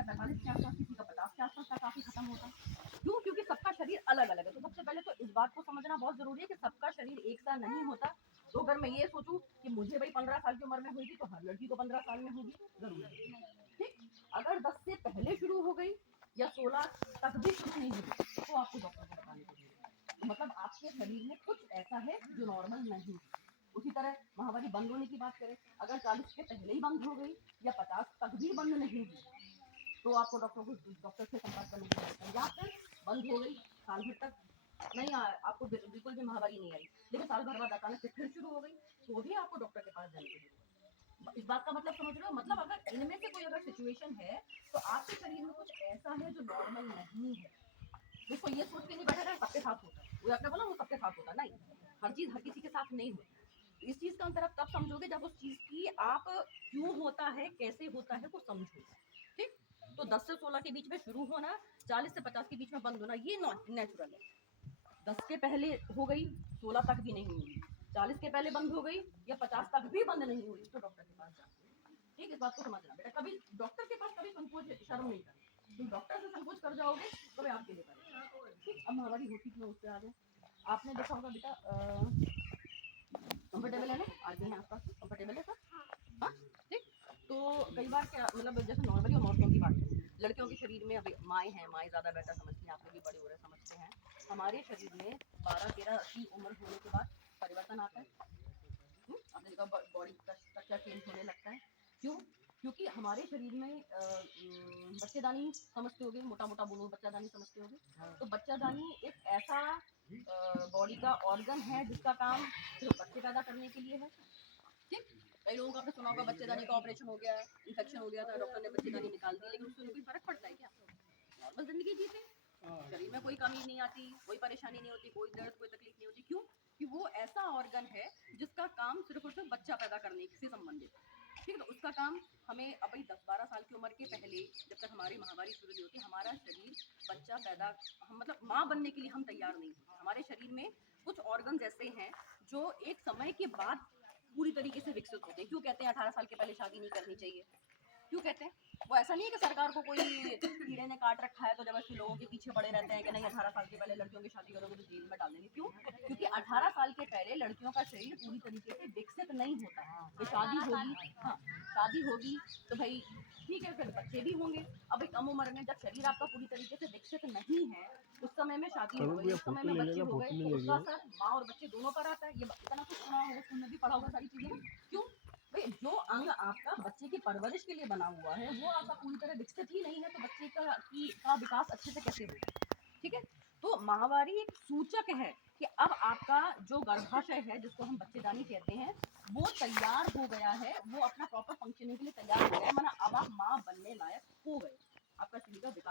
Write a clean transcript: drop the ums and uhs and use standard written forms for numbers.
का 45 के आसपास, किसी का 50 के आसपास तक काफ़ी खत्म होता है। क्यों? क्योंकि सबका शरीर अलग-अलग है। तो सबसे पहले तो इस बात को समझना बहुत ज़रूरी है कि सबका शरीर एक सा नहीं होता। तो अगर मैं ये सोचूँ कि मुझे भई 15 साल की उम्र में हुई थी, तो हर लड़की को 15 साल में होगी, ज़रूरी नहीं। ठीक? अगर 10 से पहले शुरू हो गई या 16 तक भी शुरू नहीं हुई, तो आपको डॉक्टर को बताने की ज़रूरत है। मतलब आपके शरीर में कुछ ऐसा है जो नॉर्मल नहीं है। उसी तरह महावारी बंद होने की बात करें, अगर 40 के पहले ही बंद हो गई या 50 तक भी बंद नहीं हुई, तो आपको डॉक्टर से संपर्क करने की जरूरत है। या फिर बंद हो गई, साल भर तक नहीं आया, आपको बिल्कुल भी महावारी नहीं आई, लेकिन साल भर बाद अचानक से फिर शुरू हो गई, तो भी आपको डॉक्टर के पास जाने की जरूरत है। इस बात का मतलब समझ रहे हो? मतलब अगर इनमें से कोई अगर सिचुएशन है, तो आपके शरीर में कुछ ऐसा है जो नॉर्मल नहीं है। देखो ये सोच के नहीं बैठा था सबके साथ होता है, वो आपने बोला वो सबके साथ होता नहीं, हर चीज हर किसी के साथ नहीं होती। इस चीज का अंतर आप तब समझोगे जब उस चीज की आप क्यों होता है, कैसे होता है, वो समझो। ठीक? तो 10 से 16 के बीच में शुरू होना, 40 से 50 के बीच में बंद होना, ये नेचुरल है। 10 के पहले हो गई, 16 तक भी नहीं हुई, 40 के पहले बंद हो गई या 50 तक भी बंद नहीं हुई, तो डॉक्टर के पास जाओ। ठीक, इस बात को समझना बेटा। कभी डॉक्टर के पास कभी संकोच शर्म नहीं करनी। तुम डॉक्टर से संकोच कर जाओगे तो वे आपके लिए करेंगे। ठीक, अब हमारी होती में उससे आ जाए। आपने देखा होगा बेटा, कंफर्टेबल है ना, आदमी है आसपास में, कंफर्टेबल है सब। हाँ, ठीक। तो कई बार क्या मतलब, जैसे नॉर्मली हम औरतों की बात करें, लड़कियों के शरीर में अभी माएँ हैं, माएँ ज़्यादा बेटर समझती हैं, आप लोग भी बड़े हो रहे समझते हैं। हमारे शरीर में 12-13 की उम्र होने के बाद परिवर्तन आता है। आपने देखा बॉडी का स्ट्रक्चर चेंज होने लगता है। क्यों? क्योंकि हमारे शरीर में बच्चेदानी समझते होगे, मोटा मोटा बोलो, बच्चादानी समझते होगे। तो बच्चादानी एक ऐसा बॉडी का ऑर्गन है जिसका काम सिर्फ बच्चे पैदा करने के लिए है। ठीक? कई लोगों का आपने सुना होगा बच्चेदानी का ऑपरेशन हो गया, इन्फेक्शन हो गया था, डॉक्टर ने बच्चेदानी निकाल दी, लेकिन उससे उन्हें कोई फर्क पड़ता है क्या? नॉर्मल जिंदगी जीते, शरीर में कोई कमी नहीं आती, कोई परेशानी नहीं होती, कोई दर्द, कोई तकलीफ नहीं होती। क्यों? कि वो ऐसा ऑर्गन है जिसका काम सिर्फ और सिर्फ बच्चा पैदा करने से संबंधित है। ठीक है, तो उसका काम हमें अब 10-12 साल की उम्र के पहले, जब तक हमारी महावारी शुरू नहीं होती, हमारा शरीर बच्चा पैदा, हम मतलब माँ बनने के लिए हम तैयार नहीं होते। हमारे शरीर में कुछ ऑर्गन ऐसे हैं जो एक समय के बाद पूरी तरीके से विकसित होते हैं। क्यों कहते हैं 18 साल के पहले शादी नहीं करनी चाहिए? क्यों कहते हैं? वो ऐसा नहीं है कि सरकार को कोई कीड़े ने काट रखा है तो जबरदस्ती लोगों के पीछे पड़े रहते हैं कि नहीं 18 साल के पहले लड़कियों की शादी करोगे तो जेल में डाल देंगे। क्यों? क्योंकि 18 साल के पहले लड़कियों का शरीर पूरी तरीके से विकसित नहीं होता है। कि शादी होगी, हाँ, शादी होगी तो भाई ठीक है, फिर बच्चे भी होंगे। अब कम उम्र में जब शरीर आपका पूरी तरीके से विकसित नहीं है, उस समय में शादी हो गई, उस समय में बच्चे हो गए, तो उसका असर माँ और बच्चे दोनों पर आता है। ये इतना कुछ सुना होगा, स्कूल में भी पढ़ा होगा सारी चीजें ना। क्यों? भाई जो अंग आपका बच्चे की परवरिश के लिए बना हुआ है वो आपका पूरी तरह विकसित ही नहीं है, तो बच्चे का विकास अच्छे से कैसे होगा? ठीक है, तो माहवारी एक सूचक है कि अब आपका जो गर्भाशय है, जिसको हम बच्चेदानी कहते हैं, वो तैयार हो गया है, वो अपना प्रॉपर फंक्शनिंग के लिए तैयार हो गया है, माना अब आप माँ बनने लायक हो गए, आपका शरीर का विकास